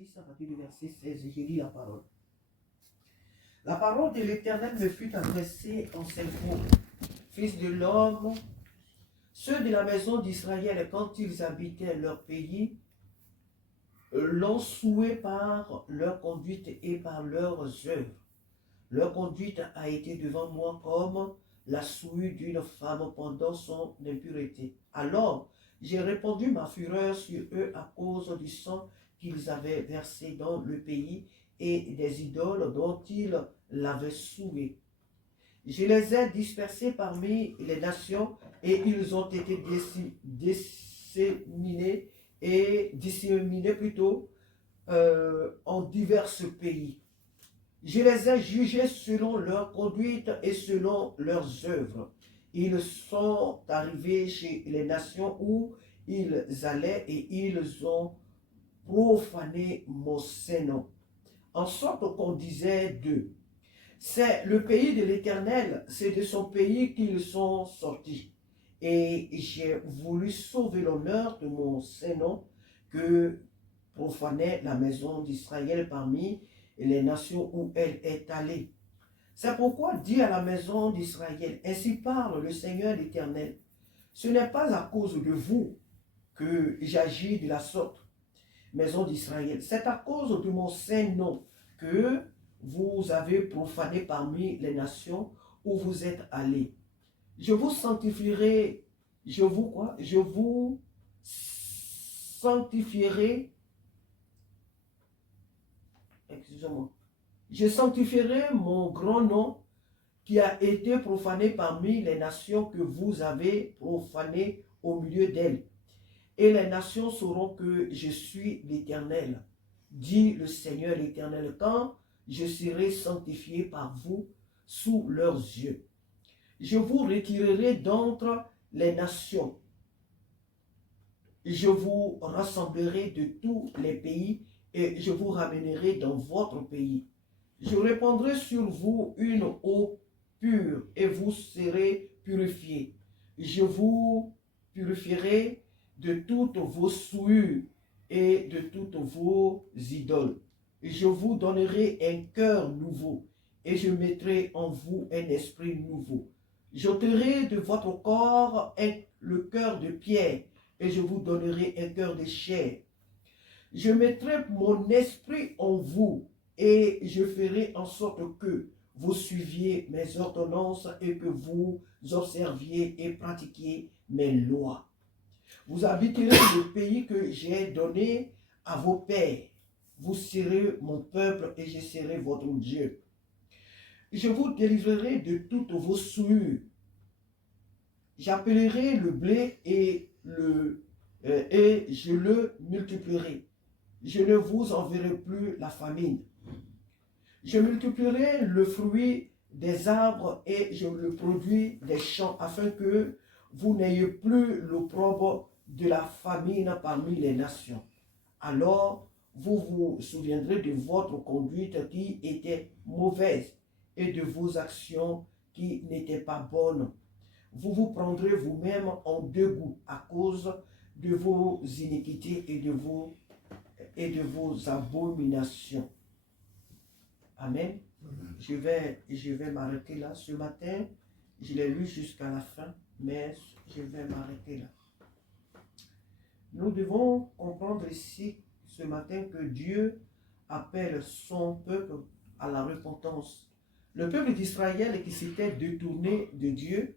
6, à partir du verset 16, je lis la parole. La parole de l'Éternel me fut adressée en ces mots. Fils de l'homme, ceux de la maison d'Israël, quand ils habitaient leur pays, l'ont souillé par leur conduite et par leurs œuvres. Leur conduite a été devant moi comme la souillure d'une femme pendant son impureté. Alors, j'ai répandu ma fureur sur eux à cause du sang qu'ils avaient versé dans le pays et des idoles dont ils l'avaient souillé. Je les ai dispersés parmi les nations et ils ont été disséminés plutôt en divers pays. Je les ai jugés selon leur conduite et selon leurs œuvres. Ils sont arrivés chez les nations où ils allaient et ils ont profané mon Saint-Nom. En sorte qu'on disait d'eux, c'est le pays de l'Éternel, c'est de son pays qu'ils sont sortis. Et j'ai voulu sauver l'honneur de mon Saint-Nom que profanait la maison d'Israël parmi les nations où elle est allée. C'est pourquoi dis à la maison d'Israël, ainsi parle le Seigneur l'Éternel, ce n'est pas à cause de vous que j'agis de la sorte, maison d'Israël, c'est à cause de mon Saint-Nom que vous avez profané parmi les nations où vous êtes allés. Je vous sanctifierai, je vous sanctifierai, excusez-moi, je sanctifierai mon grand nom qui a été profané parmi les nations que vous avez profané au milieu d'elles. Et les nations sauront que je suis l'Éternel, dit le Seigneur l'Éternel, quand je serai sanctifié par vous sous leurs yeux. Je vous retirerai d'entre les nations. Je vous rassemblerai de tous les pays et je vous ramènerai dans votre pays. Je répandrai sur vous une eau pure et vous serez purifiés. Je vous purifierai de toutes vos souillures et de toutes vos idoles. Je vous donnerai un cœur nouveau et je mettrai en vous un esprit nouveau. J'ôterai de votre corps le cœur de pierre et je vous donnerai un cœur de chair. Je mettrai mon esprit en vous et je ferai en sorte que vous suiviez mes ordonnances et que vous observiez et pratiquiez mes lois. Vous habiterez le pays que j'ai donné à vos pères. Vous serez mon peuple et je serai votre Dieu. Je vous délivrerai de toutes vos souillures. J'appellerai le blé et je le multiplierai. Je ne vous enverrai plus la famine. Je multiplierai le fruit des arbres et le produit des champs afin que vous n'ayez plus l'opprobre de la famine parmi les nations. Alors vous vous souviendrez de votre conduite qui était mauvaise et de vos actions qui n'étaient pas bonnes. Vous vous prendrez vous-même en dégoût à cause de vos iniquités et de vos abominations. Amen. Je vais m'arrêter là. Ce matin, je l'ai lu jusqu'à la fin, mais je vais m'arrêter là. Nous devons comprendre ici, ce matin, que Dieu appelle son peuple à la repentance. Le peuple d'Israël qui s'était détourné de Dieu,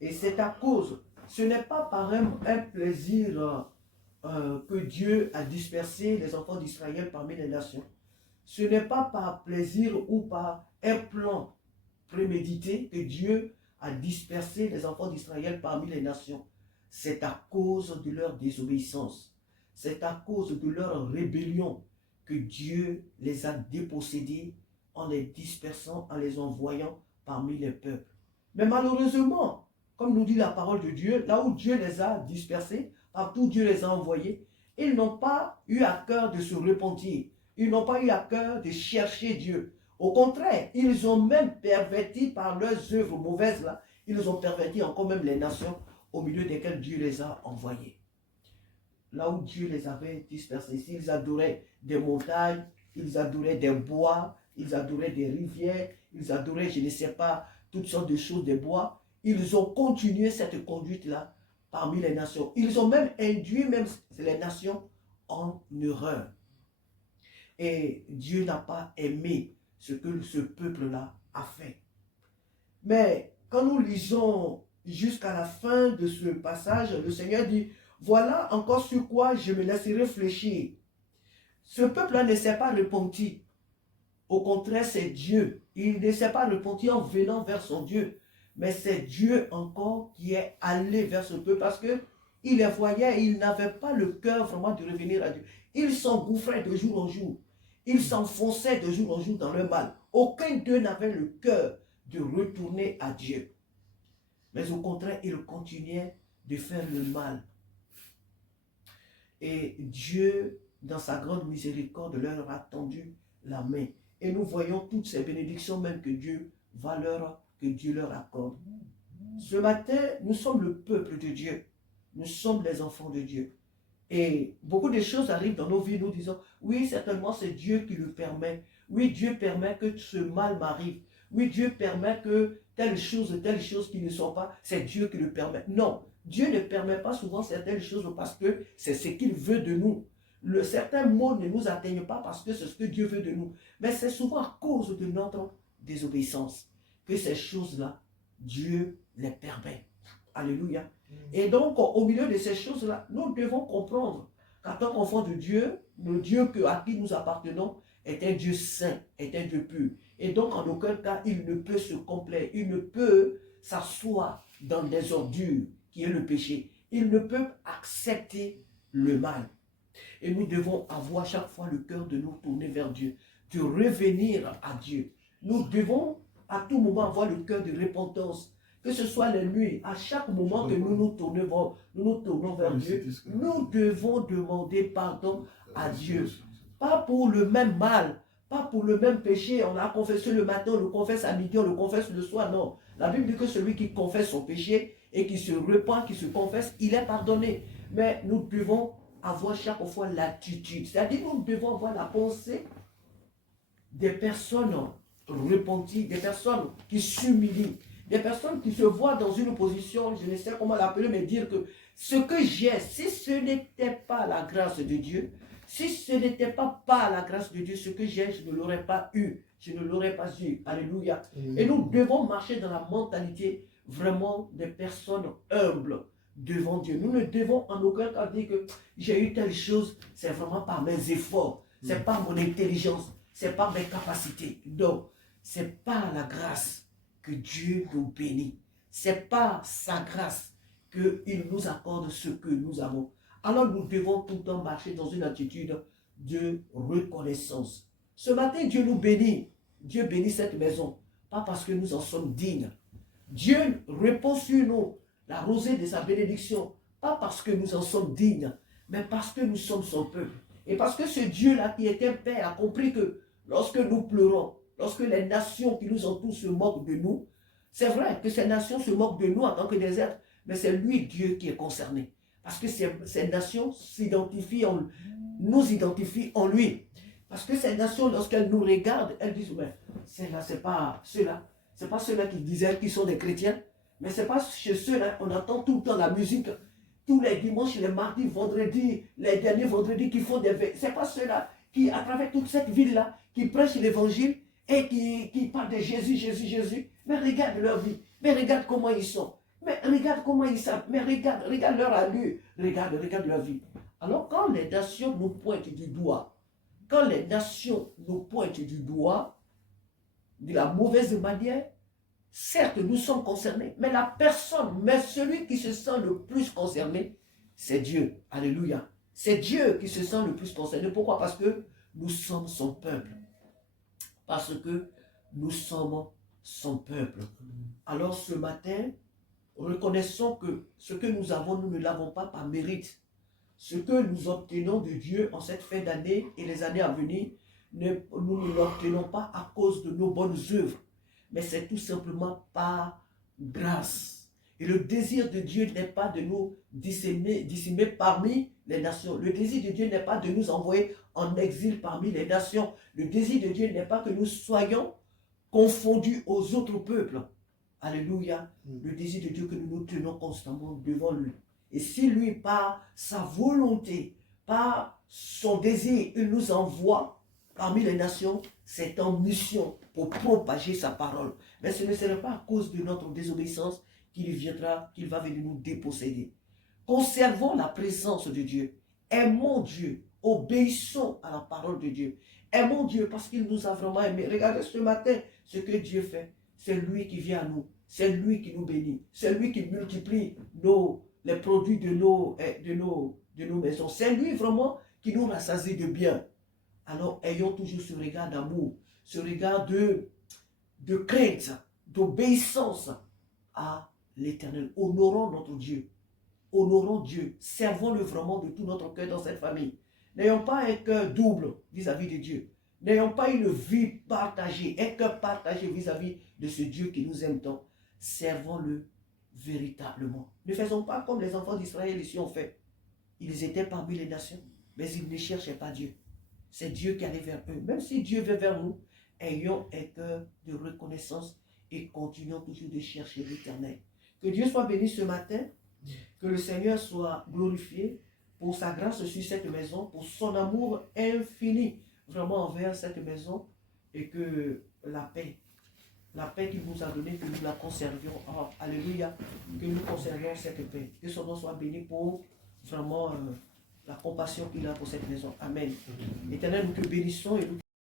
et c'est à cause, ce n'est pas par un plaisir que Dieu a dispersé les enfants d'Israël parmi les nations. Ce n'est pas par plaisir ou par un plan prémédité que Dieu a dispersé les enfants d'Israël parmi les nations. C'est à cause de leur désobéissance. C'est à cause de leur rébellion que Dieu les a dépossédés en les dispersant, en les envoyant parmi les peuples. Mais malheureusement, comme nous dit la parole de Dieu, là où Dieu les a dispersés, partout Dieu les a envoyés, ils n'ont pas eu à cœur de se repentir. Ils n'ont pas eu à cœur de chercher Dieu. Au contraire, ils ont même perverti par leurs œuvres mauvaises, là, ils ont perverti encore même les nations au milieu desquelles Dieu les a envoyés. Là où Dieu les avait dispersés, s'ils adoraient des montagnes, ils adoraient des bois, ils adoraient des rivières, ils adoraient, je ne sais pas, toutes sortes de choses, des bois. Ils ont continué cette conduite-là parmi les nations. Ils ont même induit même les nations en erreur. Et Dieu n'a pas aimé ce que ce peuple-là a fait. Mais quand nous lisons jusqu'à la fin de ce passage, le Seigneur dit, voilà encore sur quoi je me laisserai réfléchir. Ce peuple-là ne s'est pas repenti. Au contraire, c'est Dieu. Il ne s'est pas repenti en venant vers son Dieu. Mais c'est Dieu encore qui est allé vers ce peuple parce qu'il les voyait et il n'avait pas le cœur vraiment de revenir à Dieu. Ils s'engouffraient de jour en jour. Ils s'enfonçaient de jour en jour dans le mal. Aucun d'eux n'avait le cœur de retourner à Dieu. Mais au contraire, ils continuaient de faire le mal. Et Dieu, dans sa grande miséricorde, leur a tendu la main. Et nous voyons toutes ces bénédictions même que Dieu leur accorde. Ce matin, nous sommes le peuple de Dieu. Nous sommes les enfants de Dieu. Et beaucoup de choses arrivent dans nos vies, nous disons, oui, certainement c'est Dieu qui le permet. Oui, Dieu permet que ce mal m'arrive. Oui, Dieu permet que telle chose qui ne sont pas, c'est Dieu qui le permet. Non, Dieu ne permet pas souvent certaines choses parce que c'est ce qu'il veut de nous. Certains mots ne nous atteignent pas parce que c'est ce que Dieu veut de nous. Mais c'est souvent à cause de notre désobéissance que ces choses-là, Dieu les permet. Alléluia. Et donc, au milieu de ces choses-là, nous devons comprendre qu'en tant qu'enfant de Dieu, le Dieu à qui nous appartenons est un Dieu saint, est un Dieu pur. Et donc, en aucun cas, il ne peut se complaire, il ne peut s'asseoir dans des ordures qui est le péché. Il ne peut accepter le mal. Et nous devons avoir chaque fois le cœur de nous tourner vers Dieu, de revenir à Dieu. Nous devons à tout moment avoir le cœur de repentance. Que ce soit les nuits, à chaque moment que nous nous tournons vers Dieu, nous devons demander pardon à Dieu. Pas pour le même mal, pas pour le même péché. On a confessé le matin, on le confesse à midi, on le confesse le soir. Non. La Bible dit que celui qui confesse son péché et qui se repent, qui se confesse, il est pardonné. Mais nous devons avoir chaque fois l'attitude. C'est-à-dire nous devons avoir la pensée des personnes repenties, des personnes qui s'humilient, des personnes qui se voient dans une position, je ne sais comment l'appeler, mais dire que ce que j'ai, si ce n'était pas la grâce de Dieu, si ce n'était pas par la grâce de Dieu, ce que j'ai, je ne l'aurais pas eu, je ne l'aurais pas eu. Alléluia. Et nous devons marcher dans la mentalité vraiment des personnes humbles devant Dieu. Nous ne devons en aucun cas dire que j'ai eu telle chose, c'est vraiment par mes efforts, c'est par mon intelligence, c'est par mes capacités. Donc, c'est par la grâce que Dieu nous bénit. C'est par sa grâce qu'il nous accorde ce que nous avons. Alors nous devons tout le temps marcher dans une attitude de reconnaissance. Ce matin, Dieu nous bénit. Dieu bénit cette maison. Pas parce que nous en sommes dignes. Dieu répond sur nous la rosée de sa bénédiction. Pas parce que nous en sommes dignes, mais parce que nous sommes son peuple. Et parce que ce Dieu-là qui est un Père a compris que lorsque nous pleurons, lorsque les nations qui nous entourent se moquent de nous, c'est vrai que ces nations se moquent de nous en tant que des êtres, mais c'est lui, Dieu, qui est concerné. Parce que ces nations nous identifient en lui. Parce que ces nations, lorsqu'elles nous regardent, elles disent, mais ceux-là, c'est pas ceux-là. C'est pas ceux-là qui disaient qu'ils sont des chrétiens. Mais c'est pas chez ceux-là, on entend tout le temps la musique. Tous les dimanches, les mardis, vendredis, les derniers vendredis qui font des veilles. C'est pas ceux-là qui, à travers toute cette ville-là, qui prêchent l'évangile et qui parlent de Jésus, Jésus, Jésus. Mais regarde leur vie. Mais regarde comment ils sont. Mais regarde comment ils savent. Mais regarde leur allure. Regarde leur vie. Alors quand les nations nous pointent du doigt, quand les nations nous pointent du doigt, de la mauvaise manière, certes nous sommes concernés, mais celui qui se sent le plus concerné, c'est Dieu. Alléluia. C'est Dieu qui se sent le plus concerné. Pourquoi? Parce que nous sommes son peuple. Parce que nous sommes son peuple. Alors ce matin, reconnaissons que ce que nous avons, nous ne l'avons pas par mérite. Ce que nous obtenons de Dieu en cette fin d'année et les années à venir, nous ne l'obtenons pas à cause de nos bonnes œuvres, mais c'est tout simplement par grâce. Et le désir de Dieu n'est pas de nous dissimer parmi les nations. Le désir de Dieu n'est pas de nous envoyer en exil parmi les nations. Le désir de Dieu n'est pas que nous soyons confondus aux autres peuples. Alléluia. Le désir de Dieu que nous nous tenons constamment devant lui. Et si lui, par sa volonté, par son désir, il nous envoie parmi les nations, c'est en mission pour propager sa parole. Mais ce ne sera pas à cause de notre désobéissance qu'il va venir nous déposséder. Conservons la présence de Dieu. Aimons Dieu. Obéissons à la parole de Dieu. Aimons Dieu parce qu'il nous a vraiment aimés. Regardez ce matin ce que Dieu fait. C'est lui qui vient à nous. C'est lui qui nous bénit. C'est lui qui multiplie les produits de nos maisons. C'est lui vraiment qui nous rassasie de bien. Alors ayons toujours ce regard d'amour, ce regard de crainte, d'obéissance à l'Éternel. Honorons notre Dieu. Honorons Dieu. Servons-le vraiment de tout notre cœur dans cette famille. N'ayons pas un cœur double vis-à-vis de Dieu. N'ayons pas une vie partagée, un cœur partagé vis-à-vis de ce Dieu qui nous aime tant. Servons-le véritablement. Ne faisons pas comme les enfants d'Israël ici ont fait. Ils étaient parmi les nations, mais ils ne cherchaient pas Dieu. C'est Dieu qui allait vers eux. Même si Dieu veut vers nous, ayons un cœur de reconnaissance et continuons toujours de chercher l'Éternel. Que Dieu soit béni ce matin, que le Seigneur soit glorifié pour sa grâce sur cette maison, pour son amour infini vraiment envers cette maison, et que la paix qu'il nous a donnée, que nous la conservions. Oh, alléluia, que nous conservions cette paix. Que son nom soit béni pour vraiment la compassion qu'il a pour cette maison. Amen. Éternel, nous te bénissons et nous